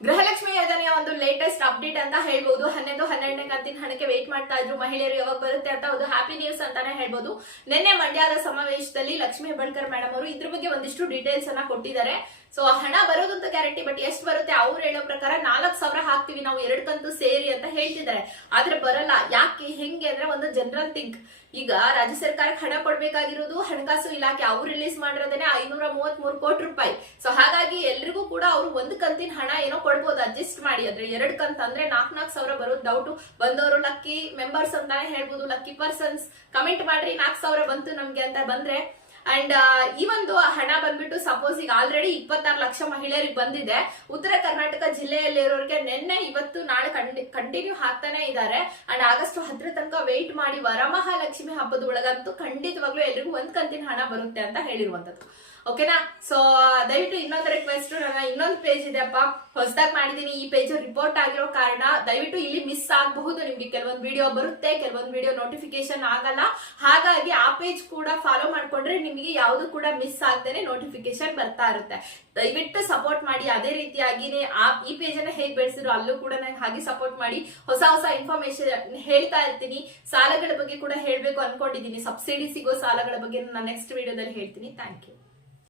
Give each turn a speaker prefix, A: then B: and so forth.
A: ¡Gracias! Latest update ಅಂತ ಹೇಳ್ಬಹುದು ಹನ್ನೊಂದು ಹನ್ನೆರಡನೇ ಕಂತಿನ ಹಣಕ್ಕೆ ವೇಟ್ ಮಾಡ್ತಾ ಇದ್ರು ಮಹಿಳೆಯರು ಯಾವಾಗ ಬರುತ್ತೆ ಅಂತ ಒಂದು ಹ್ಯಾಪಿ ನ್ಯೂಸ್ ಅಂತಾನೆ ಹೇಳ್ಬಹುದು ನಿನ್ನೆ ಮಂಡ್ಯದ ಸಮಾವೇಶದಲ್ಲಿ ಲಕ್ಷ್ಮೀ ಹೆಬ್ಬಳ್ಕರ್ ಮೇಡಮ್ ಅವರು ಇದ್ರ ಬಗ್ಗೆ ಒಂದಿಷ್ಟು ಡೀಟೇಲ್ಸ್ ಅನ್ನ ಕೊಟ್ಟಿದ್ದಾರೆ. ಸೊ ಹಣ ಬರೋದಂತ ಗ್ಯಾರಂಟಿ ಬಟ್ ಎಷ್ಟು ಬರುತ್ತೆ ಅವ್ರು ಹೇಳೋ ಪ್ರಕಾರ ನಾಲ್ಕು ಸಾವಿರ ಹಾಕ್ತಿವಿ. ನಾವು ಎರಡು ಕಂತು ಸೇರಿ ಅಂತ ಹೇಳ್ತಿದ್ದಾರೆ. ಆದ್ರೆ ಬರಲ್ಲ. ಯಾಕೆ, ಹೆಂಗೆ ಅಂದ್ರೆ ಒಂದು ಜನರಲ್ ಥಿಂಕ್ ಈಗ ರಾಜ್ಯ ಸರ್ಕಾರಕ್ಕೆ ಹಣ ಕೊಡ್ಬೇಕಾಗಿರೋದು ಹಣಕಾಸು ಇಲಾಖೆ. ಅವ್ರು ರಿಲೀಸ್ ಮಾಡಿರೋದೇ ಐನೂರ ಮೂವತ್ತ್ ಮೂರು ಕೋಟಿ ರೂಪಾಯಿ. ಸೊ ಹಾಗಾಗಿ ಎಲ್ರಿಗೂ ಕೂಡ ಅವರು ಒಂದು ಕಂತಿನ ಹಣ ಏನೋ ಕೊಡ್ಬೋದು. ಅಡ್ಜಸ್ಟ್ ಮಾಡಿ. ಅಂದ್ರೆ ಎರಡು ಕಂತ್ ಅಂದ್ರೆ ನಾಲ್ಕ್ ನಾಲ್ಕು ಸಾವಿರ ಬರೋದು ಡೌಟ್ ಬಂದವರು ಲಕ್ಕಿ ಮೆಂಬರ್ಸ್ ಅಂತಾನೆ ಹೇಳ್ಬೋದು ಲಕ್ಕಿ ಪರ್ಸನ್ಸ್ ಕಮೆಂಟ್ ಮಾಡ್ರಿ ನಾಲ್ಕು ಸಾವಿರ ಬಂತು ನಮ್ಗೆ ಅಂತ ಬಂದ್ರೆ ಅಂಡ್ ಈ ಒಂದು ಹಣ ಬಂದ್ಬಿಟ್ಟು ಸಪೋಸ್ ಈಗ ಆಲ್ರೆಡಿ ಇಪ್ಪತ್ತಾರು ಲಕ್ಷ ಮಹಿಳೆಯರಿಗೆ ಬಂದಿದೆ. ಉತ್ತರ ಕರ್ನಾಟಕ ಜಿಲ್ಲೆಯಲ್ಲಿರೋರಿಗೆ ನಿನ್ನೆ, ಇವತ್ತು, ನಾಳೆ ಕಂಟಿನ್ಯೂ ಹಾಕ್ತಾನೆ ಇದ್ದಾರೆ. ಅಂಡ್ ಆಗಸ್ಟ್ ಹತ್ತರ ತನಕ ವೆಯ್ಟ್ ಮಾಡಿ ವರಮಹಾಲಕ್ಷ್ಮಿ ಹಬ್ಬದ ಒಳಗಂತೂ ಖಂಡಿತವಾಗ್ಲೂ ಎಲ್ರಿಗೂ ಒಂದ್ ಕಂತಿನ ಹಣ ಬರುತ್ತೆ ಅಂತ ಹೇಳಿರುವಂತದ್ದು. ಓಕೆನಾ ಸೊ ದಯವಿಟ್ಟು ಇನ್ನೊಂದು ರಿಕ್ವೆಸ್ಟ್ ನನ್ನ ಇನ್ನೊಂದು ಪೇಜ್ ಇದೆಪ್ಪ ಹೊಸದಾಗಿ ಮಾಡಿದೀನಿ. ಈ ಪೇಜ್ ರಿಪೋರ್ಟ್ ಆಗಿರೋ ಕಾರಣ ದಯವಿಟ್ಟು ಇಲ್ಲಿ ಮಿಸ್ ಆಗಬಹುದು. ನಿಮ್ಗೆ ಕೆಲವೊಂದು ವಿಡಿಯೋ ಬರುತ್ತೆ, ಕೆಲವೊಂದು ವಿಡಿಯೋ ನೋಟಿಫಿಕೇಶನ್ ಆಗಲ್ಲ. ಹಾಗಾಗಿ ಪೇಜ್ ಕೂಡ ಫಾಲೋ ಮಾಡ್ಕೊಂಡ್ರೆ ನಿಮಗೆ ಯಾವುದು ಕೂಡ ಮಿಸ್ ಆಗ್ತಾನೆ ನೋಟಿಫಿಕೇಶನ್ ಬರ್ತಾ ಇರುತ್ತೆ. ದಯವಿಟ್ಟು ಸಪೋರ್ಟ್ ಮಾಡಿ, ಅದೇ ರೀತಿಯಾಗಿನೇ ಆ, ಈ ಪೇಜ್ ಅನ್ನ ಹೇಗೆ ಬೆಳೆಸಿದ್ರು ಅಲ್ಲೂ ಕೂಡ ನಂಗೆ ಹಾಗೆ ಸಪೋರ್ಟ್ ಮಾಡಿ. ಹೊಸ ಹೊಸ ಇನ್ಫಾರ್ಮೇಶನ್ ಹೇಳ್ತಾ ಇರ್ತೀನಿ. ಸಾಲಗಳ ಬಗ್ಗೆ ಕೂಡ ಹೇಳ್ಬೇಕು ಅನ್ಕೊಂಡಿದ್ದೀನಿ. ಸಬ್ಸಿಡಿ ಸಿಗೋ ಸಾಲಗಳ ಬಗ್ಗೆ ನಾನು ನೆಕ್ಸ್ಟ್ ವಿಡಿಯೋದಲ್ಲಿ ಹೇಳ್ತೀನಿ. Thank you